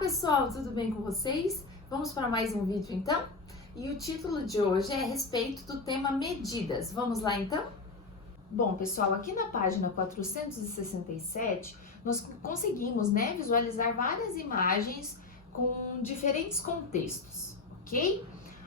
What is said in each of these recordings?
pessoal, tudo bem com vocês? Vamos para mais um vídeo então? E o título de hoje é a respeito do tema medidas. Vamos lá então? Bom, pessoal, aqui na página 467, nós conseguimos, visualizar várias imagens com diferentes contextos, ok?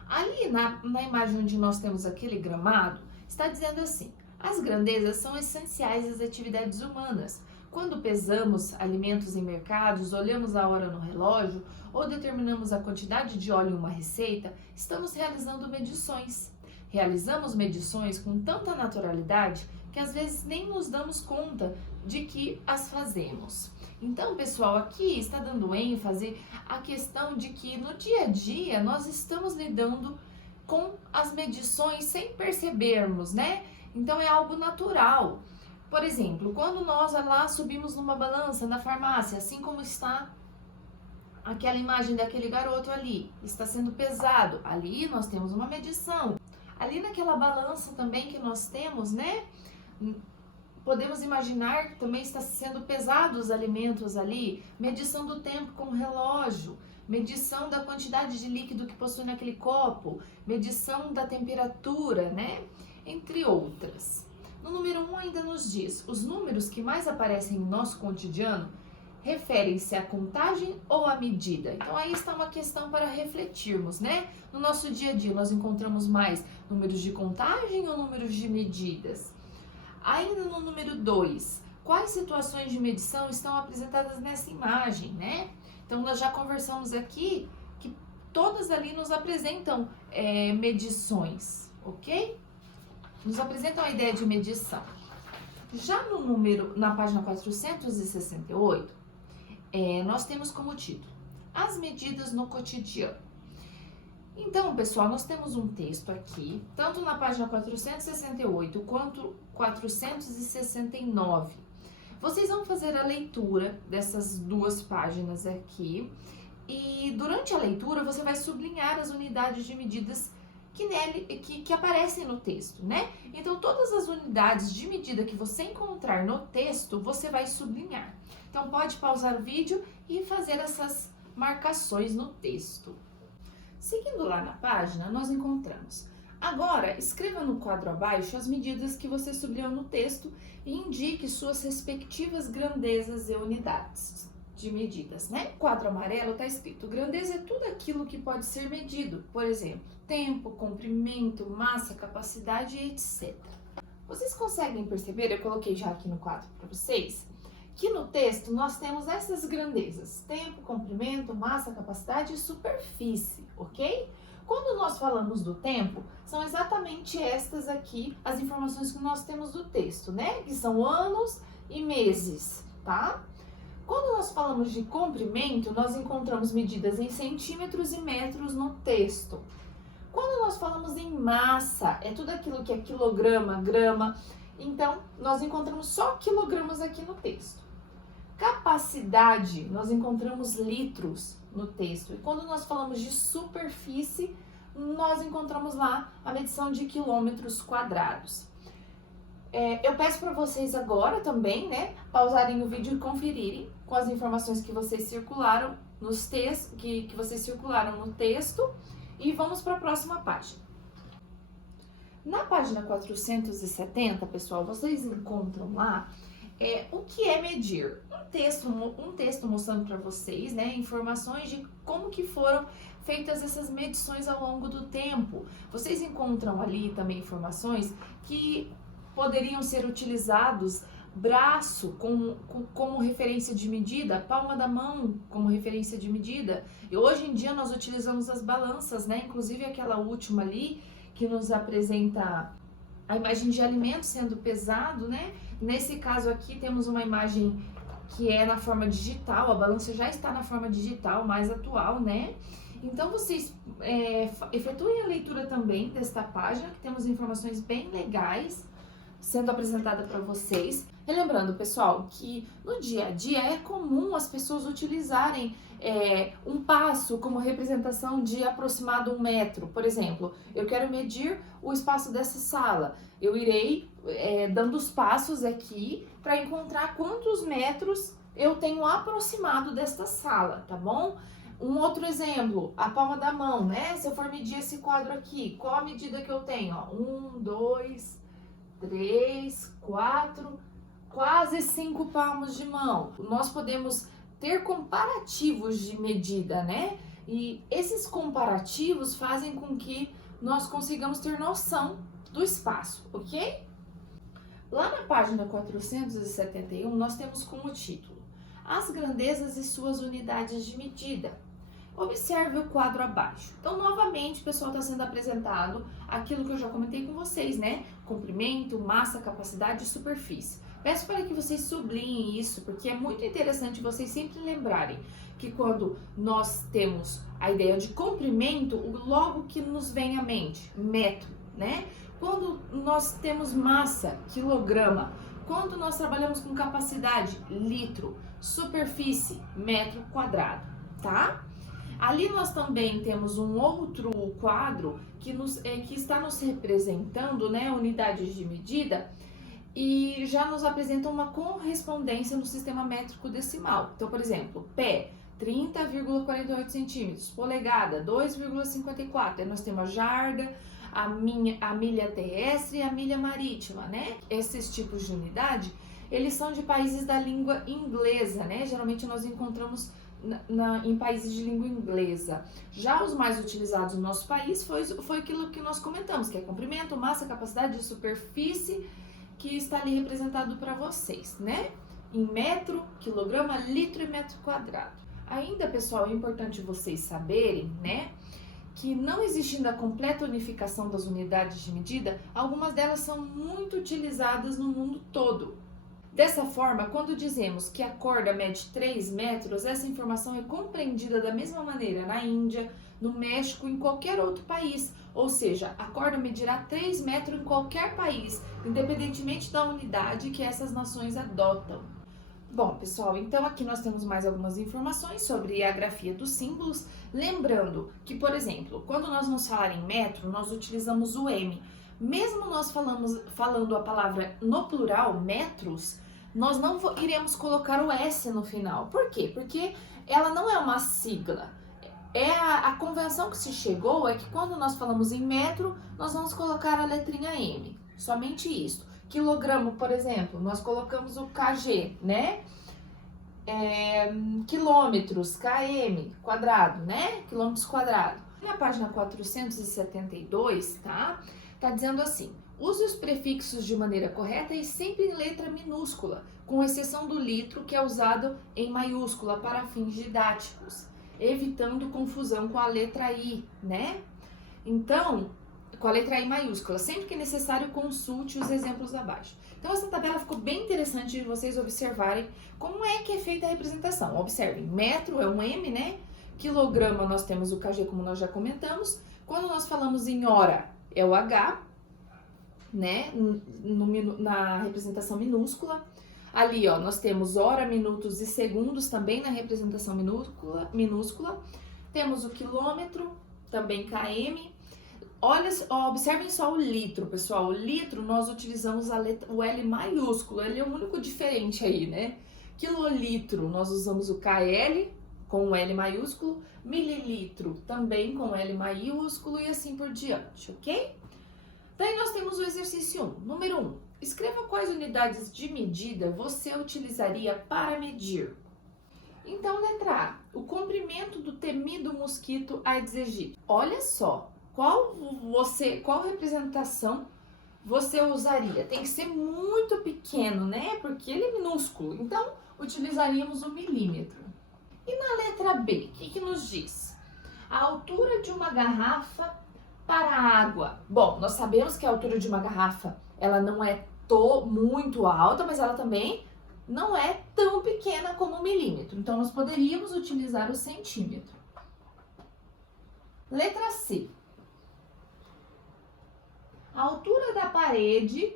Ali na imagem onde nós temos aquele gramado, está dizendo assim: as grandezas são essenciais às atividades humanas. Quando pesamos alimentos em mercados, olhamos a hora no relógio ou determinamos a quantidade de óleo em uma receita, estamos realizando medições. Realizamos medições com tanta naturalidade que às vezes nem nos damos conta de que as fazemos. Então, pessoal, aqui está dando ênfase à questão de que no dia a dia nós estamos lidando com as medições sem percebermos, né? Então é algo natural. Por exemplo, quando nós lá subimos numa balança na farmácia, assim como está aquela imagem daquele garoto ali, está sendo pesado, ali nós temos uma medição. Ali naquela balança também que nós temos, podemos imaginar que também está sendo pesado os alimentos ali, medição do tempo com o relógio, medição da quantidade de líquido que possui naquele copo, medição da temperatura, entre outras. No número 1 ainda nos diz: os números que mais aparecem no nosso cotidiano referem-se à contagem ou à medida? Então aí está uma questão para refletirmos, No nosso dia a dia nós encontramos mais números de contagem ou números de medidas? Ainda no número 2, quais situações de medição estão apresentadas nessa imagem, Então nós já conversamos aqui que todas ali nos apresentam medições, ok? Nos apresentam a ideia de medição. Já na página 468, nós temos como título: as medidas no cotidiano. Então, pessoal, nós temos um texto aqui, tanto na página 468 quanto 469. Vocês vão fazer a leitura dessas duas páginas aqui e durante a leitura você vai sublinhar as unidades de medidas que aparecem no texto, Então, todas as unidades de medida que você encontrar no texto, você vai sublinhar. Então, pode pausar o vídeo e fazer essas marcações no texto. Seguindo lá na página, nós encontramos: agora, escreva no quadro abaixo as medidas que você sublinhou no texto e indique suas respectivas grandezas e unidades de medidas, O quadro amarelo está escrito: grandeza é tudo aquilo que pode ser medido, por exemplo, tempo, comprimento, massa, capacidade, etc. Vocês conseguem perceber, eu coloquei já aqui no quadro para vocês, que no texto nós temos essas grandezas: tempo, comprimento, massa, capacidade e superfície, ok? Quando nós falamos do tempo, são exatamente estas aqui as informações que nós temos do texto, Que são anos e meses, tá? Quando nós falamos de comprimento, nós encontramos medidas em centímetros e metros no texto. Quando nós falamos em massa, é tudo aquilo que é quilograma, grama, então nós encontramos só quilogramas aqui no texto. Capacidade, nós encontramos litros no texto. E quando nós falamos de superfície, nós encontramos lá a medição de quilômetros quadrados. Eu peço para vocês agora também, pausarem o vídeo e conferirem com as informações que vocês circularam nos textos, que vocês circularam no texto, e vamos para a próxima página. Na página 470, pessoal, vocês encontram lá o que é medir. Um texto mostrando para vocês, informações de como que foram feitas essas medições ao longo do tempo. Vocês encontram ali também informações que poderiam ser utilizados: braço como referência de medida, palma da mão como referência de medida. E hoje em dia nós utilizamos as balanças, Inclusive aquela última ali que nos apresenta a imagem de alimento sendo pesado, Nesse caso aqui temos uma imagem que é na forma digital, a balança já está na forma digital, mais atual, Então vocês efetuem a leitura também desta página, que temos informações bem legais sendo apresentada para vocês. Relembrando, pessoal, que no dia a dia é comum as pessoas utilizarem um passo como representação de aproximado 1 metro. Por exemplo, eu quero medir o espaço dessa sala. Eu irei dando os passos aqui para encontrar quantos metros eu tenho um aproximado desta sala, tá bom? Um outro exemplo, a palma da mão, né? Se eu for medir esse quadro aqui, qual a medida que eu tenho? Ó, 1, 2, 3, 4, quase 5 palmos de mão. Nós podemos ter comparativos de medida, né? E esses comparativos fazem com que nós consigamos ter noção do espaço, ok? Lá na página 471, nós temos como título As grandezas e suas unidades de medida. Observe o quadro abaixo. Então, novamente, pessoal, está sendo apresentado aquilo que eu já comentei com vocês, né? Comprimento, massa, capacidade e superfície. Peço para que vocês sublinhem isso, porque é muito interessante vocês sempre lembrarem que quando nós temos a ideia de comprimento, logo que nos vem à mente, metro, né? Quando nós temos massa, quilograma. Quando nós trabalhamos com capacidade, litro. Superfície, metro quadrado, tá? Ali nós também temos um outro quadro que está nos representando, né, unidades de medida, e já nos apresenta uma correspondência no sistema métrico decimal. Então, por exemplo, pé, 30,48 centímetros, polegada, 2,54. Aí nós temos a jarda, a milha terrestre e a milha marítima, né? Esses tipos de unidade, eles são de países da língua inglesa, né? Geralmente nós encontramos em países de língua inglesa. Já os mais utilizados no nosso país foi aquilo que nós comentamos, que é comprimento, massa, capacidade de superfície, que está ali representado para vocês, né? Em metro, quilograma, litro e metro quadrado. Ainda, pessoal, é importante vocês saberem, né, que não existindo a completa unificação das unidades de medida, algumas delas são muito utilizadas no mundo todo. Dessa forma, quando dizemos que a corda mede 3 metros, essa informação é compreendida da mesma maneira na Índia, no México, em qualquer outro país. Ou seja, a corda medirá 3 metros em qualquer país, independentemente da unidade que essas nações adotam. Bom, pessoal, então aqui nós temos mais algumas informações sobre a grafia dos símbolos. Lembrando que, por exemplo, quando nós vamos falar em metro, nós utilizamos o M. Mesmo nós falando a palavra no plural, metros, nós não iremos colocar o S no final. Por quê? Porque ela não é uma sigla. A convenção que se chegou é que quando nós falamos em metro, nós vamos colocar a letrinha M. Somente isso. Quilograma, por exemplo, nós colocamos o kg, né? Quilômetros, km, quadrado, né? Quilômetros quadrado. Na página 472, tá? Tá dizendo assim: use os prefixos de maneira correta e sempre em letra minúscula, com exceção do litro, que é usado em maiúscula para fins didáticos, evitando confusão com a letra I, né? Então, com a letra I maiúscula, sempre que necessário, consulte os exemplos abaixo. Então, essa tabela ficou bem interessante de vocês observarem como é que é feita a representação. Observem, metro é um M, né? Quilograma, nós temos o kg, como nós já comentamos. Quando nós falamos em hora, é o H, né? Na representação minúscula. Ali, ó, nós temos hora, minutos e segundos também na representação minúscula. Temos o quilômetro, também km. Observem só o litro, pessoal. O litro, nós utilizamos o L maiúsculo. Ele é o único diferente aí, né? Quilolitro, nós usamos o KL com o L maiúsculo. Mililitro, também com o L maiúsculo e assim por diante, ok? Daí nós temos o exercício 1. Número 1. Escreva quais unidades de medida você utilizaria para medir. Então, letra A. O comprimento do temido mosquito Aedes aegypti. Olha só, qual representação você usaria? Tem que ser muito pequeno, né? Porque ele é minúsculo. Então, utilizaríamos o milímetro. E na letra B, o que nos diz? A altura de uma garrafa para a água. Bom, nós sabemos que a altura de uma garrafa, ela não é muito alta, mas ela também não é tão pequena como o milímetro. Então, nós poderíamos utilizar o centímetro. Letra C. A altura da parede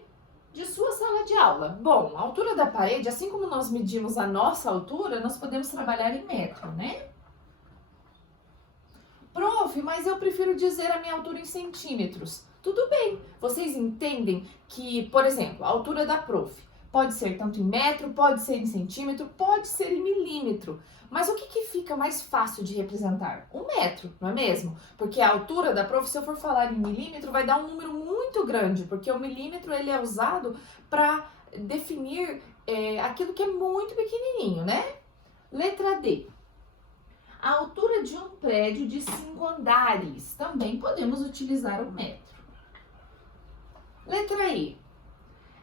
de sua sala de aula. Bom, a altura da parede, assim como nós medimos a nossa altura, nós podemos trabalhar em metro, né? Prof, mas eu prefiro dizer a minha altura em centímetros. Tudo bem, vocês entendem que, por exemplo, a altura da prof Pode ser tanto em metro, pode ser em centímetro, pode ser em milímetro. Mas o que fica mais fácil de representar? Um metro, não é mesmo? Porque a altura da prof, se eu for falar em milímetro, vai dar um número muito grande, porque o milímetro ele é usado para definir aquilo que é muito pequenininho, né? Letra D. A altura de um prédio de 5 andares. Também podemos utilizar o metro. Letra E.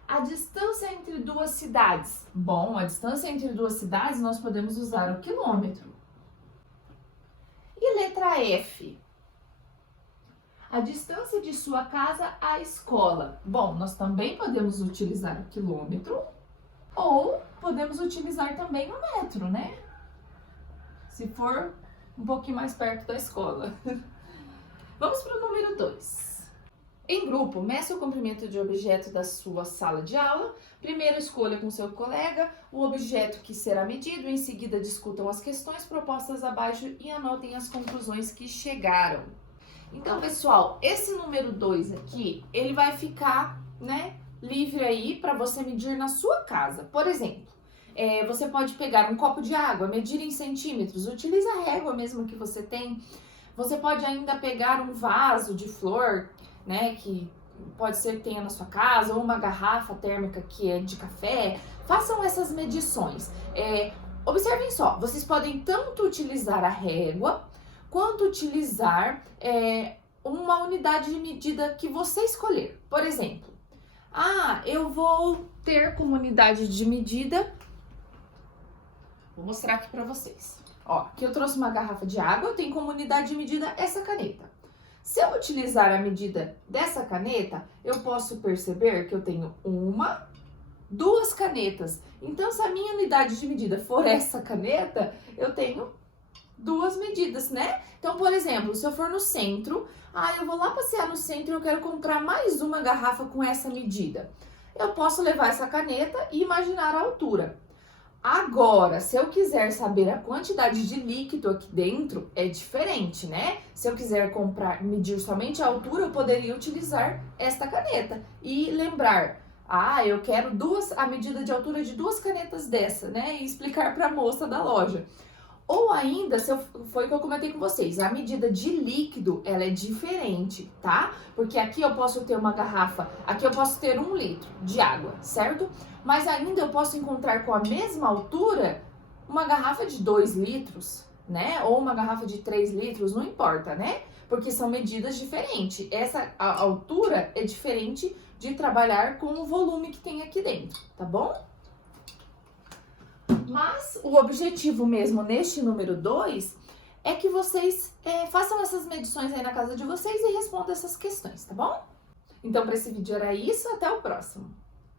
A distância entre duas cidades. Bom, a distância entre duas cidades nós podemos usar o quilômetro. E letra F. A distância de sua casa à escola. Bom, nós também podemos utilizar o quilômetro ou podemos utilizar também o metro, né? Se for um pouquinho mais perto da escola. Vamos para o número 2. Em grupo, meça o comprimento de objeto da sua sala de aula. Primeiro, escolha com seu colega o objeto que será medido. Em seguida, discutam as questões propostas abaixo e anotem as conclusões que chegaram. Então, pessoal, esse número 2 aqui, ele vai ficar, né, livre aí para você medir na sua casa. Por exemplo, você pode pegar um copo de água, medir em centímetros, utiliza a régua mesmo que você tem. Você pode ainda pegar um vaso de flor, né, que pode ser que tenha na sua casa, ou uma garrafa térmica que é de café. Façam essas medições. Observem só, vocês podem tanto utilizar a régua, quanto utilizar uma unidade de medida que você escolher. Por exemplo, eu vou ter como unidade de medida, vou mostrar aqui para vocês. Ó, aqui eu trouxe uma garrafa de água, eu tenho como unidade de medida essa caneta. Se eu utilizar a medida dessa caneta, eu posso perceber que eu tenho 2 canetas. Então, se a minha unidade de medida for essa caneta, eu tenho 2 medidas, né? Então, por exemplo, se eu for no centro, eu vou lá passear no centro e eu quero comprar mais uma garrafa com essa medida. Eu posso levar essa caneta e imaginar a altura. Agora, se eu quiser saber a quantidade de líquido aqui dentro, é diferente, né? Se eu quiser medir somente a altura, eu poderia utilizar esta caneta e lembrar, eu quero a medida de altura de 2 canetas dessa, né? E explicar para a moça da loja. Ou ainda, foi o que eu comentei com vocês, a medida de líquido, ela é diferente, tá? Porque aqui eu posso ter uma garrafa, aqui eu posso ter 1 litro de água, certo? Mas ainda eu posso encontrar com a mesma altura uma garrafa de 2 litros, né? Ou uma garrafa de 3 litros, não importa, né? Porque são medidas diferentes. A altura é diferente de trabalhar com o volume que tem aqui dentro, tá bom? Mas o objetivo mesmo neste número 2 é que vocês façam essas medições aí na casa de vocês e respondam essas questões, tá bom? Então, para esse vídeo era isso, até o próximo.